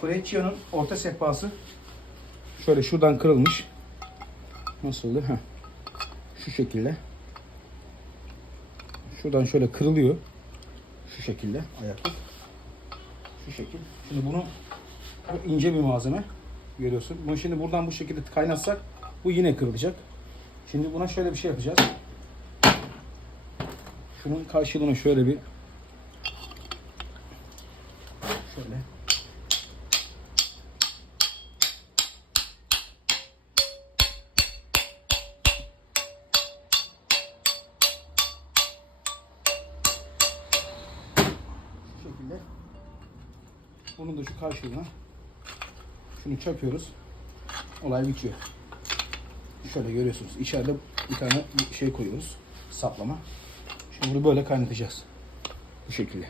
Freccia'nın orta sehpası şöyle şuradan kırılmış. Nasıldı? Heh. Şu şekilde. Şuradan şöyle kırılıyor. Şu şekilde ayaklık. Şu şekil. Şimdi bunu, bu ince bir malzeme. Görüyorsun. Bunu şimdi buradan bu şekilde kaynatsak bu yine kırılacak. Şimdi buna şöyle bir şey yapacağız. Şunun karşılığına şöyle bir şöyle şekilde bunun da şu karşılığına şunu çakıyoruz. Olay bitiyor. Şöyle görüyorsunuz. İçeride bir tane şey koyuyoruz. Saplama. Şimdi bunu böyle kaynatacağız. Bu şekilde.